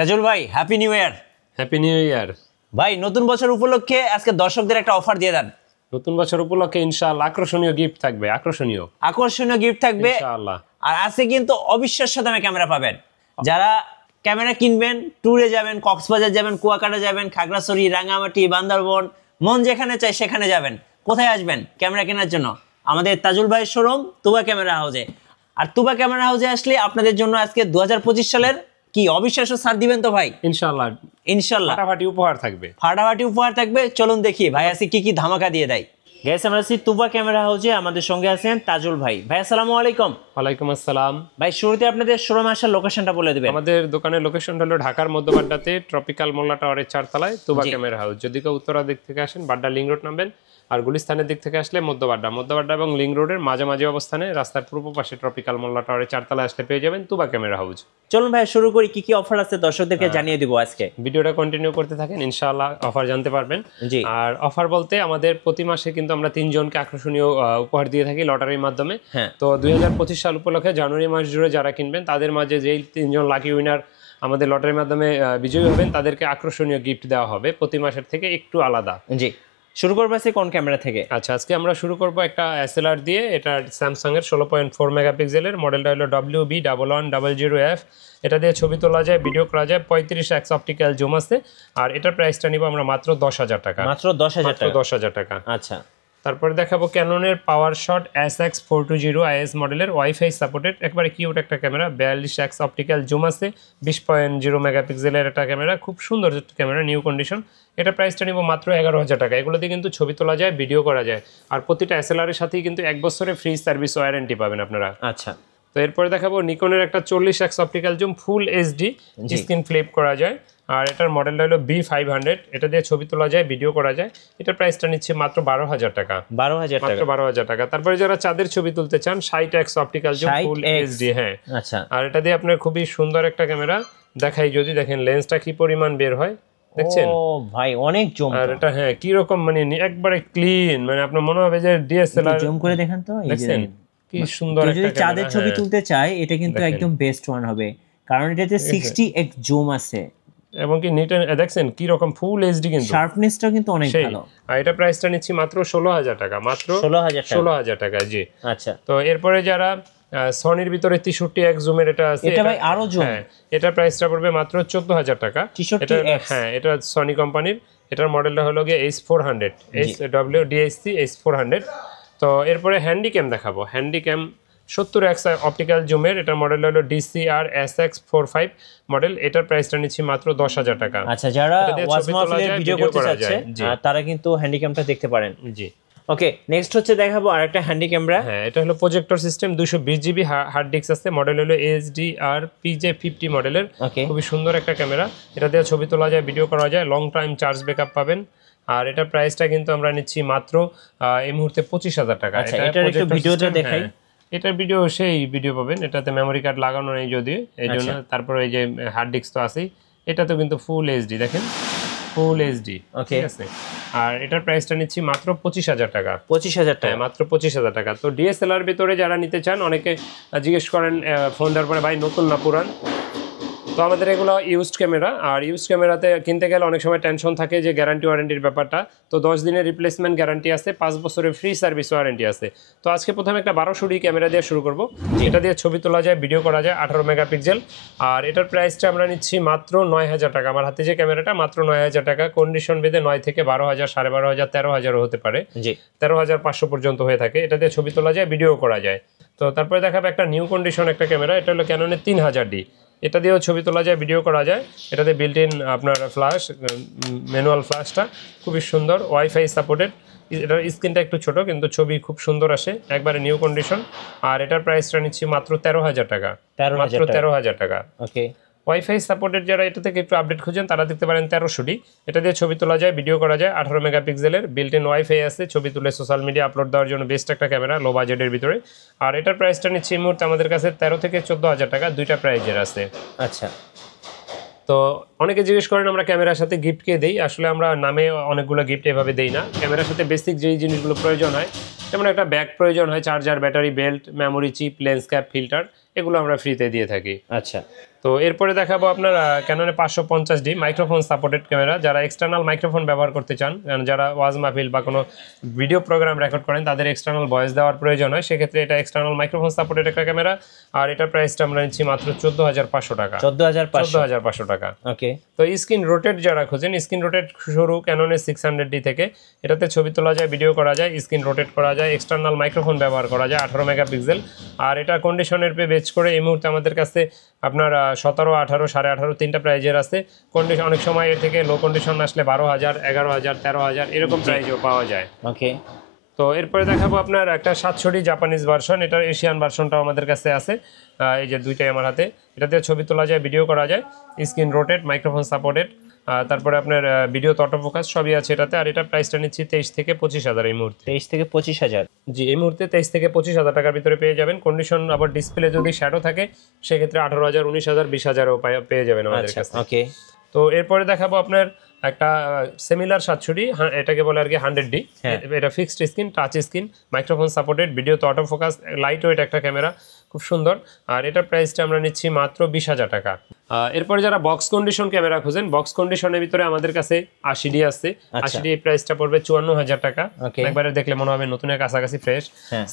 তাজুল ভাই, happy new year. Happy new year ভাই, নতুন বছর উপলক্ষে আজকে দর্শকদের একটা অফার দিয়ে দেন। নতুন বছর উপলক্ষে ইনশাআল্লাহ আকর্ষণীয় গিফট থাকবে। আকর্ষণীয় গিফট থাকবে ইনশাআল্লাহ। আর আজকে কিন্তু অবিশ্বাস্য দামে ক্যামেরা পাবেন। যারা ক্যামেরা কিনবেন, ট্যুরে যাবেন, কক্সবাজার যাবেন, কুয়াকাটা যাবেন, খাগড়াছড়ি, রাঙামাটি, বান্দরবন, মন যেখানে চাই সেখানে যাবেন। কোথায় আসবেন ক্যামেরা কেনার জন্য? আমাদের তাজুল ভাইয়ের শোরুম তুবা ক্যামেরা হাউসে। আর তুবা ক্যামেরা হাউসে আসলে আপনাদের জন্য আজকে 2025 সালের কি অবিশ্বাস্য ছাড় দিবেন তো ভাই? ইনশাআল্লাহ ইনশাআল্লাহ ফাটাফাটি উপহার থাকবে। ফাটাফাটি উপহার থাকবে। চলুন দেখি ভাই আজকে কি কি ধামাকা দিয়ে দেয়। গাইস, আমরা আছি তুবা ক্যামেরা হাউসে। আমাদের সঙ্গে আছেন তাজুল ভাই। ভাই আসসালামু আলাইকুম। ওয়ালাইকুম আসসালাম। ভাই, শুরুতে আপনাদের শোরুম আসার লোকেশনটা বলে দিবেন। আমাদের দোকানের লোকেশনটা হলো ঢাকার মধ্যবাড্ডাতে ট্রপিক্যাল মোল্লা টাওয়ারের 4 তলায় তুবা জি। Camera house. যদি কেউ উত্তরা দিক থেকে আসেন বাড্ডা লিং রোড নামবেন, আর গুলিস্তানের দিক থেকে আসলে মধ্যবাড্ডা এবং লিং রোডের মাঝামাঝি অবস্থানে রাস্তার পূর্ব পাশে ট্রপিক্যাল মোল্লা টাওয়ারের 4 তলায় আসলে পেয়ে যাবেন তুবা ক্যামেরা হাউস। চলুন ভাই শুরু করি, কি কি অফার আছে দর্শকদেরকে জানিয়ে দিব আজকে। ভিডিওটা কন্টিনিউ করতে থাকেন, ইনশাআল্লাহ অফার জানতে পারবেন। জি। আর অফার বলতে আমাদের প্রতি মাসে কিন্তু আমরা 3 জনকে আকর্ষণীয় উপহার দিয়ে থাকি লটারির মাধ্যমে। হ্যাঁ। তো 2025 সাল উপলক্ষে জানুয়ারি মাস জুড়ে যারা কিনবেন তাদের মাঝে যেই 3 জন লাকি উইনার আমাদের লটারির মাধ্যমে বিজয়ী হবেন তাদেরকে আকর্ষণীয় গিফট দেওয়া হবে প্রতি মাসের থেকে একটু আলাদা। জি, শুরু করবো আজকে কোন ক্যামেরা থেকে? আচ্ছা, আজকে আমরা শুরু করব একটা এসএলআর দিয়ে। এটা স্যামসাং এর 16.4 মেগাপিক্সেলের, মডেলটা হলো WB1100F। এটা দিয়ে ছবি তোলা যায়, ভিডিও করা যায়, 35x অপটিক্যাল জুম আছে। আর এটার প্রাইসটা নিব আমরা মাত্র 10,000 টাকা। মাত্র 10,000 টাকা। 10,000 টাকা। আচ্ছা, তারপরে দেখাবো ক্যাননের পাওয়ার শট SX420 IS মডেলের, ওয়াইফাই সাপোর্টেড, একবারে কিউট একটা ক্যামেরা। 42x অপটিক্যাল জুম আছে, 20.0 মেগাপিক্সেলের একটা ক্যামেরা, খুব সুন্দর ক্যামেরা, নিউ কন্ডিশন। এটা প্রাইসটা নিব মাত্র 11,000 টাকা। এগুলোতে কিন্তু ছবি তোলা যায়, ভিডিও করা যায়। আর প্রতিটা এসএলআর এর সাথেই কিন্তু 1 বছরের ফ্রি সার্ভিস ওয়ারেন্টি পাবেন আপনারা। আচ্ছা। তো এরপরে দেখাবো নিকনের একটা 40x optical zoom, full HD, screen flip করা যায়। আর এটার মডেলটা হলো B500। এটা দিয়ে ছবি তোলা যায়, ভিডিও করা যায়। এটার প্রাইসটা নিচ্ছে মাত্র 12,000 টাকা। 12,000 টাকা। মাত্র 12,000 টাকা। তারপরে যারা চাঁদের ছবি তুলতে চান, 60x অপটিক্যাল জুম, ফুল 60x এইচডি। হ্যাঁ। আচ্ছা। আর এটা দিয়ে আপনার খুবই সুন্দর একটা ক্যামেরা দেখাই, যদি দেখেন লেন্সটা কি পরিমাণ বের হয়, দেখছেন? ও ভাই, অনেক জুম। আর এটা হ্যাঁ কি রকম, মানে একবারে ক্লিন, মানে আপনার মনে হবে যে ডিএসএলআর। জুম করে দেখেন তো, এই যে দেখছেন কি সুন্দর একটা যদি চাঁদের ক্যামেরা। ছবি তুলতে চায় এটা কিন্তু দেখেন। একদম বেস্ট ওয়ান হবে, কারণ এটাতে 60x জুম আছে এবং কি নিট, দেখছেন কি রকম ফুল এইচডি, কিন্তু শার্পনেসটা কিন্তু অনেক সেই। ভালো। আর এটা প্রাইসটা নিচ্ছি মাত্র 16,000 টাকা। মাত্র 16,000 টাকা। 16,000 টাকা, জি। আচ্ছা, তো এরপরে যারা সনির ভিতরে 63x জুমের এটা আছে, এটা ভাই আরো জুম। হ্যাঁ, এটা প্রাইসটা পড়বে মাত্র 14,000 টাকা। 63x। হ্যাঁ, এটা সনি কোম্পানির। এটার মডেলটা হলো গিয়ে H400, SWDHC H400। তো এরপরে হ্যান্ডিক্যাম দেখাবো। হ্যান্ডিক্যাম 70x অপটিক্যাল জুমের, এটার মডেল হলো DCR SX45 মডেল। এটার প্রাইসটা নিচ্ছি মাত্র 10,000 টাকা। আচ্ছা, যারা এটা দিয়ে ওয়াজ ছবি তোলা মাহফিলের যায়, ভিডিও ভিডিও করতে করা চাচ্ছে যায়, জি। তারা কিন্তু হ্যান্ডিক্যামটা দেখতে পারেন। জি। ওকে, নেক্সট হচ্ছে দেখাবো আরেকটা হ্যান্ডি ক্যামেরা। হ্যাঁ, এটা হলো projector system, 220GB hard disk আছে। মডেল হলো HDR PJ50 মডেলের। ওকে। খুবই সুন্দর একটা ক্যামেরা। এটা দিয়ে ছবি তোলা যায়, ভিডিও করা যায়, লং টাইম চার্জ ব্যাকআপ পাবেন। আর এটার প্রাইসটা কিন্তু আমরা নিচ্ছি মাত্র এই মুহূর্তে 25,000 টাকা। আচ্ছা, এটার একটু ভিডিওটা দেখাই। এটার ভিডিও সেই ভিডিও পাবেন। এটাতে মেমরি কার্ড লাগানো নেই যদিও, এই জন্য। তারপর এই যে হার্ড ডিস্ক তো আছেই। এটা তো কিন্তু ফুল এইচডি, দেখেন ফুল এইচডি, ঠিক আছে। আর এটার প্রাইসটা নিচ্ছি মাত্র 25,000 টাকা। 25,000 টাকা। মাত্র 25,000 টাকা। তো ডিএসএলআর ভিতরে যারা নিতে চান, অনেকে জিজ্ঞেস করেন ফোন দেওয়ার পরে, ভাই নতুন না পুরান? তো আমাদের এগুলো ইউজড ক্যামেরা। আর ইউজড ক্যামেরাতে কিনতে গেলে অনেক সময় টেনশন থাকে যে গ্যারান্টি ওয়ারেন্টির ব্যাপারটা। তো 10 দিনের রিপ্লেসমেন্ট গ্যারান্টি আছে, 5 বছরের ফ্রি সার্ভিস ওয়ারেন্টি আছে। তো আজকে প্রথমে একটা 1200D ক্যামেরা দিয়ে শুরু করব। এটা দিয়ে ছবি তোলা যায়, ভিডিও করা যায়, 18 মেগাপিক্সেল। আর এটার প্রাইসটা আমরা নিচ্ছি মাত্র 9,000 টাকা। আমার হাতে যে ক্যামেরাটা, মাত্র 9,000 টাকা। কন্ডিশন ভেদে 9 থেকে 12,000, 12,500, 13,000 হতে পারে। জি। 13,500 পর্যন্ত হয়ে থাকে। এটা দিয়ে ছবি তোলা যায়, ভিডিও করা যায়। তো তারপরে দেখাবে একটা নিউ কন্ডিশন একটা ক্যামেরা। এটা হলো ক্যাননের 3000D। এটা দিয়েও ছবি তোলা যায়, ভিডিও করা যায়। এটাতে বিল্ট ইন আপনার ফ্ল্যাশ, ম্যানুয়াল ফ্ল্যাশটা খুবই সুন্দর, ওয়াইফাই সাপোর্টেড। এটার স্ক্রিনটা একটু ছোট, কিন্তু ছবি খুব সুন্দর আসে, একবারে নিউ কন্ডিশন। আর এটার প্রাইসটা নিচ্ছি মাত্র 13,000 টাকা। মাত্র 13,000 টাকা। ওকে। ওয়াইফাই সাপোর্টেড যারা এটা থেকে একটু আপডেট খুঁজেন তারা দেখতে পারেন 1300D। এটা দিয়ে ছবি তোলা যায়, ভিডিও করা যায়, 18 মেগাপিক্সেলের, বিল্ট ইন ওয়াইফাই আছে। ছবি তুলে সোশ্যাল মিডিয়া আপলোড দেওয়ার জন্য বেস্ট একটা ক্যামেরা, লো বাজেটের ভিতরে। আর এটার প্রাইসটা নিচ্ছে এই মুহূর্তে আমাদের কাছে 13 থেকে 14,000 টাকা, দুইটা প্রাইজের আছে। আচ্ছা। তো অনেকে জিজ্ঞেস করেন আমরা ক্যামেরার সাথে গিফট কে দেই। আসলে আমরা নামে অনেকগুলো গিফট এভাবে দেই না। ক্যামেরার সাথে বেসিক যেই জিনিসগুলো প্রয়োজন হয়, যেমন একটা ব্যাগ প্রয়োজন হয়, charger, battery, belt, memory chip, lens cap, filter, এগুলো আমরা ফ্রিতে দিয়ে থাকি। আচ্ছা তো এরপরে দেখাবো আপনার ক্যাননের 550D মাইক্রোফোন সাপোর্টেড ক্যামেরা। যারা এক্সটার্নাল মাইক্রোফোন ব্যবহার করতে চান, যারা ওয়াজ মাহফিল বা কোনো ভিডিও প্রোগ্রাম রেকর্ড করেন, তাদের এক্সটার্নাল ভয়েস দেওয়ার প্রয়োজন হয়, সেক্ষেত্রে এটা এক্সটার্নাল মাইক্রোফোন সাপোর্টেড একটা ক্যামেরা। আর এটার প্রাইসটা আমরা নিচ্ছি মাত্র 14,500 টাকা। 14,500 টাকা। ওকে। তো স্ক্রিন রোটেট যারা খোঁজেন, স্ক্রিন রোটেট শুরু ক্যাননের 600D থেকে। এটাতে ছবি তোলা যায়, ভিডিও করা যায়, স্ক্রিন রোটেট করা যায়, এক্সটার্নাল মাইক্রোফোন ব্যবহার করা যায় 18 মেগাপিক্সেল। আর এটা কন্ডিশনের পে বেচ করে এই মুহূর্তে আমাদের কাছে আপনার 17, 18, 18.5 তিনটা প্রাইজের আছে। কন্ডিশন অনেক সময় এর থেকে লো কন্ডিশন আসলে 12,000, 11,000, 13,000 এরকম প্রাইজও পাওয়া যায়। ওকে। তো এরপরে দেখাবো আপনার একটা 700D জাপানিজ ভার্সন। এটার এশিয়ান ভার্সনটাও আমাদের কাছে আছে, এই যে দুইটাই আমার হাতে। এটাতে ছবি তোলা যায়, ভিডিও করা যায়, স্ক্রিন রোটেট, মাইক্রোফোন সাপোর্টেড, তারপরে আপনার ভিডিও অটো ফোকাস সবই আছে এটাতে। আর এটার প্রাইসটা নিচ্ছি 23 থেকে 25,000 এই মুহূর্তে। 23 থেকে 25,000। জি, এই মুহূর্তে 23 থেকে 25,000 টাকার ভিতরে পেয়ে যাবেন। কন্ডিশন আবার ডিসপ্লে যদি শ্যাডো থাকে সেক্ষেত্রে 18,000, 19,000, 20,000ও পেয়ে যাবেন আমাদের কাছে। ওকে। তো এরপরে দেখাবো আপনার একটা সিমিলার 700D, এটাকে বলে আর কি 100D। এটা fixed screen, touch screen, microphone supported, video তো অটো ফোকাস, লাইট ওয়েট একটা ক্যামেরা, খুব সুন্দর। আর এটার প্রাইসটা আমরা নিচ্ছি মাত্র 20,000 টাকা। এরপরে যারা বক্স কন্ডিশন ক্যামেরা খুঁজেন, বক্স কন্ডিশনের ভিতরে আমাদের কাছে 80D আছে। 80D এই প্রাইসটা পড়বে 54,000 টাকা। একবারে দেখলে মনে হবে নতুনের কাছাকাছি ফ্রেশ।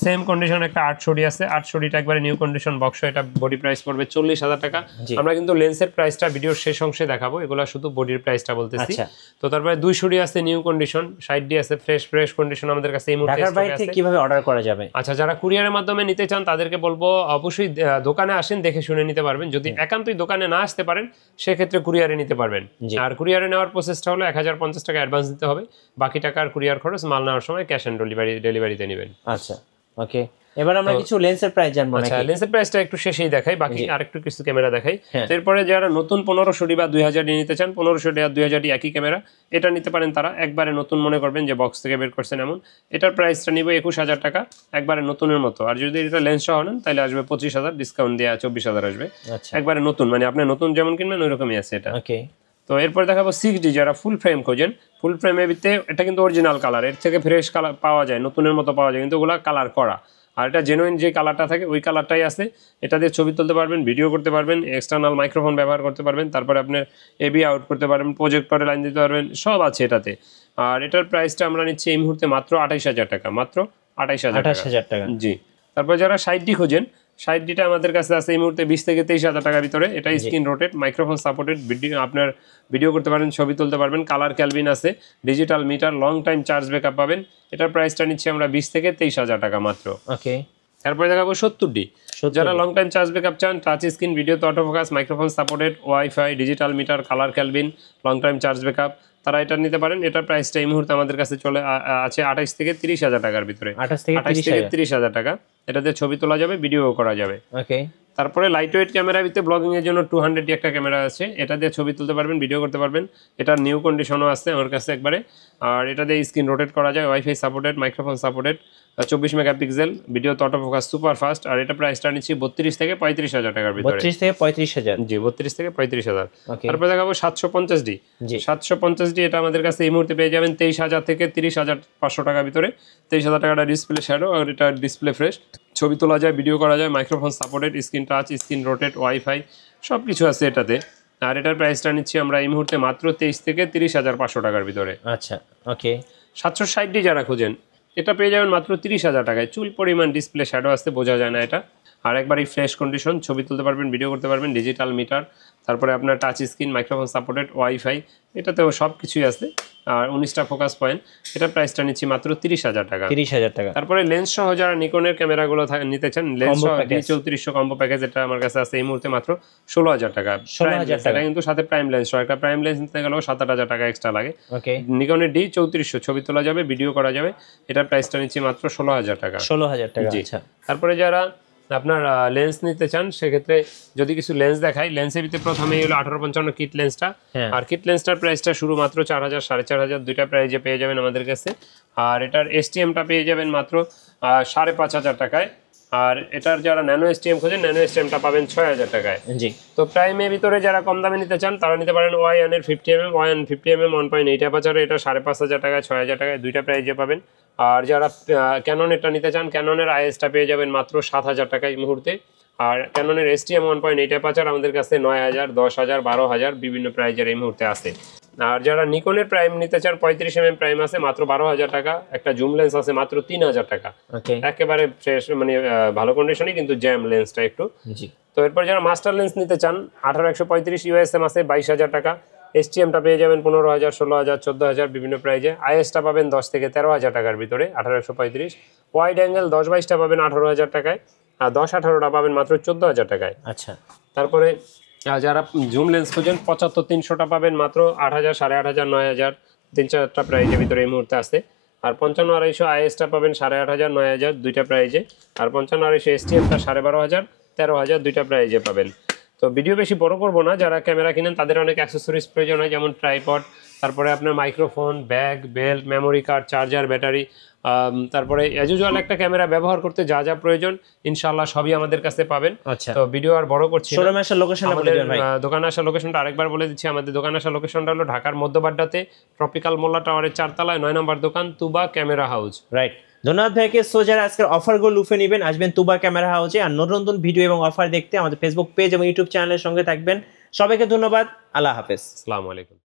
সেম কন্ডিশন একটা 800D আছে। 800Dটা একবারে নিউ কন্ডিশন বক্স, এটা বডি প্রাইস পড়বে 40,000 টাকা। আমরা কিন্তু লেন্সের প্রাইসটা ভিডিওর শেষ অংশে দেখাবো, এগুলো শুধু বডির প্রাইসটা বলতেছি। তো তারপরে 200D আছে নিউ কন্ডিশন, 60D আছে ফ্রেশ কন্ডিশন আমাদের কাছে এই মুহূর্তে ঢাকার বাইরে থেকে কিভাবে অর্ডার করা যাবে? আচ্ছা, যারা কুরিয়ারের মাধ্যমে নিতে চান তাদেরকে বলবো অবশ্যই দোকানে আসেন, দেখে শুনে নিতে পারবেন। যদি একান্তই দোকানে না আসতে পারেন সেক্ষেত্রে কুরিয়ারে নিতে পারবেন। আর কুরিয়ারে নেওয়ার প্রসেসটা হলো 1050 টাকা অ্যাডভান্স দিতে হবে, বাকি টাকার কুরিয়ার খরচ মাল নেওয়ার সময় ক্যাশ অন ডেলিভারিতে নেবেন। আচ্ছা ওকে। এবার আমরা কিছু লেন্সের প্রাইস জানবো নাকি? আচ্ছা, লেন্সের প্রাইসটা একটু শেষেই দেখাই, বাকি আরেকটু কিছু ক্যামেরা দেখাই। এরপরে যারা নতুন 1500D বা 2000D নিতে চান, 1500D আর 2000D একই ক্যামেরা, এটা নিতে পারেন তারা। একবারে নতুন মনে করবেন যে বক্স থেকে বের করছেন এমন, এটার প্রাইসটা নিব 21,000 টাকা, একবারে নতুনের মতো। আর যদি এটা লেন্স সহ নেন তাহলে আসবে 25,000, ডিসকাউন্ট দিয়ে 24,000 আসবে। একবারে নতুন, মানে আপনি নতুন যেমন কিনবেন ওই রকমই আছে এটা। ওকে। তো এরপর দেখাবো 6D, যারা ফুল ফ্রেম খোঁজেন। ফুল ফ্রেমের ভিতরে এটা কিন্তু অরিজিনাল কালার, এর থেকে ফ্রেশ কালার পাওয়া যায়, নতুনের মতো পাওয়া যায়, কিন্তু ওগুলা কালার করা। আর এটা জেনুইন যে কালারটা থাকে ওই কালারটাই আছে। এটা দিয়ে ছবি তুলতে পারবেন, ভিডিও করতে পারবেন, এক্সটার্নাল মাইক্রোফোন ব্যবহার করতে পারবেন, তারপরে আপনি এবি আউট করতে পারবেন, প্রজেক্টরে লাইন দিতে পারবেন, সব আছে এটাতে। আর এটার প্রাইসটা আমরা নিচ্ছি এই মুহূর্তে মাত্র 28,000 টাকা, মাত্র 28,000 টাকা। জি। তারপর যারা 60D খোঁজেন, 60Dটা আমাদের কাছে আছে এই মুহূর্তে 20 থেকে 23,000 টাকার ভিতরে। এটা screen rotate, microphone supported, video আপনার ভিডিও করতে পারবেন, ছবি তুলতে পারবেন, কালার ক্যালভিন আছে, digital meter, long time charge backup পাবেন। এটার প্রাইসটা নিচ্ছি আমরা 20 থেকে 23,000 টাকা মাত্র। ওকে। তারপরে দেখাবো 70D, যারা লং টাইম চার্জ ব্যাকআপ চান, টাচ স্ক্রিন, ভিডিও তো auto focus, microphone supported, wifi, digital meter, colour kelvin, long time charge backup, তারা এটা নিতে পারেন। এটার প্রাইসটা এই মুহূর্তে আমাদের কাছে চলে আছে 28 থেকে 30,000 টাকার ভিতরে। 28 থেকে 30,000 টাকা। এটাতে ছবি তোলা যাবে, ভিডিও করা যাবে। ওকে। তারপরে লাইট ওয়েট ক্যামেরার ভিতরে ব্লগিং এর জন্য 200D একটা ক্যামেরা আছে, এটা দিয়ে ছবি তুলতে পারবেন, ভিডিও করতে পারবেন। এটা নিউ কন্ডিশনও আছে আমার কাছে একবারে। আর এটা দিয়ে স্ক্রিন রোটেট করা যায়, wifi supported, microphone supported, 24 megapixel, video তো অটো ফোকাস, সুপার ফাস্ট। আর এটা প্রাইসটা নিচ্ছি 32 থেকে 35,000 টাকার ভিতরে। 32 থেকে 35,000। জি, 32 থেকে 35,000। তারপরে দেখাবো 750D। 750D এটা আমাদের কাছে এই মুহূর্তে পেয়ে যাবেন 23,000 থেকে 30,500 টাকার ভিতরে। 23,000 টাকাটা ডিসপ্লে শ্যাডো, আর এটা ডিসপ্লে ফ্রেশ, ছবি তোলা যায়, ভিডিও করা যায়, microphone supported, screen touch, screen rotate, wifi সব কিছু আছে এটাতে। আর এটার প্রাইসটা নিচ্ছি আমরা এই মুহূর্তে মাত্র 23 থেকে 30,500 টাকার ভিতরে। আচ্ছা ওকে। 760D যারা খুঁজেন, এটা পেয়ে যাবেন মাত্র 30,000 টাকায়। চুল পরিমাণ ডিসপ্লে শ্যাডো আসতে বোঝা যায় না এটা। আর একবারই ফ্রেশ কন্ডিশন, ছবি তুলতে পারবেন, ভিডিও করতে পারবেন, ডিজিটাল মিটার, তারপরে আপনার touch screen, microphone supported, wifi, এটাতেও সব কিছুই আছে। আর 19টা ফোকাস পয়েন্ট। এটার প্রাইসটা নিচ্ছি মাত্র 30,000 টাকা। 30,000 টাকা। তারপরে লেন্স সহ যারা নিকনের ক্যামেরাগুলো নিতে চান, লেন্স সহ D3400 কম্বো প্যাকেজ, এটা আমার কাছে আছে এই মুহূর্তে মাত্র 16,000 টাকা। 16,000 টাকা কিন্তু সাথে প্রাইম লেন্স সহ, একটা প্রাইম লেন্স নিতে গেলেও 7,000 টাকা এক্সট্রা লাগে। ওকে। নিকনের D3400 ছবি তোলা যাবে, ভিডিও করা যাবে, এটার প্রাইসটা নিচ্ছি মাত্র 16,000 টাকা। 16,000 টাকা। আচ্ছা। তারপরে যারা আপনার লেন্স নিতে চান, সেক্ষেত্রে যদি কিছু লেন্স দেখাই, লেন্সের ভিতরে প্রথমেই হলো 1855 কিট লেন্সটা। আর কিট লেন্সটার প্রাইসটা শুরু মাত্র 4,000, 4,500 দুইটা প্রাইজে পেয়ে যাবেন আমাদের কাছে। আর এটার STMটা পেয়ে যাবেন মাত্র 5,500 টাকায়। আর এটার যারা ন্যানো STM খোঁজেন, ন্যানো STMটা পাবেন 6,000 টাকায়। জি। তো প্রাইমের ভিতরে যারা কম দামে নিতে চান তারা নিতে পারেন ওয়াইএন এর 50mm, ওয়াইএন 50mm 1.8 অ্যাপারচারে, এটা 5,500 টাকায়, 6,000 টাকায় দুইটা প্রাইজে পাবেন। আর যারা ক্যানন এটা নিতে চান, ক্যাননের IS-টা পেয়ে যাবেন মাত্র 7,000 টাকায় এই মুহূর্তে। আর ক্যাননের STM 1.8 অ্যাপাচার আমাদের কাছে 9000, 10000, 12000 বিভিন্ন প্রাইজের এই মুহূর্তে আছে। আর যারা নিকনের প্রাইম নিতে চান 35mm প্রাইম আছে মাত্র 12000 টাকা, একটা জুম লেন্স আছে মাত্র 3000 টাকা, ওকে, একেবারে ফ্রেশ মানে ভালো কন্ডিশনই, কিন্তু জ্যাম লেন্সটা একটু। জি, তো এরপর যারা মাস্টার লেন্স নিতে চান 18135 USM আছে 22000 টাকা, STMটা পেয়ে যাবেন 15000, 16000, 14000 বিভিন্ন প্রাইজে, IS-টা পাবেন 10 থেকে 13000 টাকার ভিতরে 18135, ওয়াইড অ্যাঙ্গেল 10-22টা পাবেন 18000 টাকায়, আর 10-18টা পাবেন মাত্র 14000 টাকায়। আচ্ছা, তারপরে যারা জুম লেন্স খোঁজেন 75-300টা পাবেন মাত্র 8000, 8500, 9000, 3-4টা প্রাইজের ভিতরে এই মুহূর্তে আছে। আর 55-250 IS-টা পাবেন 8500, 9000 দুইটা প্রাইজে, আর 55-250 STM-টা 12500, 13000 দুইটা প্রাইজে পাবেন। তো ভিডিও বেশি বড় করব না, যারা ক্যামেরা কিনেন তাদের অনেক অ্যাক্সেসরিজ প্রয়োজন হয়, যেমন ট্রাইপড, তারপরে আপনার microphone, bag, belt, memory card, charger, battery, তারপরে অ্যাজ ইউজুয়াল একটা ক্যামেরা ব্যবহার করতে যা যা প্রয়োজন ইনশাআল্লাহ সবই আমাদের কাছে পাবেন। আচ্ছা, তো ভিডিও আর বড় করছি না, শোরুমে আসার লোকেশনটা বলে আমাদের দিবেন ভাই। দোকানে আসার লোকেশনটা আরেকবার বলে দিচ্ছি। আমাদের দোকানে আসার লোকেশনটা হলো ঢাকার মধ্যবাড্ডাতে ট্রপিক্যাল মোল্লা টাওয়ারের 4 তলায় 9 নম্বর দোকান, তুবা ক্যামেরা হাউস। রাইট, ধন্যবাদ ভাইকে। সো যারা আজকের অফারগুলো লুফে নেবেন, আসবেন তুবা ক্যামেরা হাউসে। আর নতুন নতুন ভিডিও এবং অফার দেখতে আমাদের ফেসবুক পেজ এবং ইউটিউব চ্যানেলের সঙ্গে থাকবেন। সবাইকে ধন্যবাদ, আল্লাহ হাফেজ। আসসালামু আলাইকুম।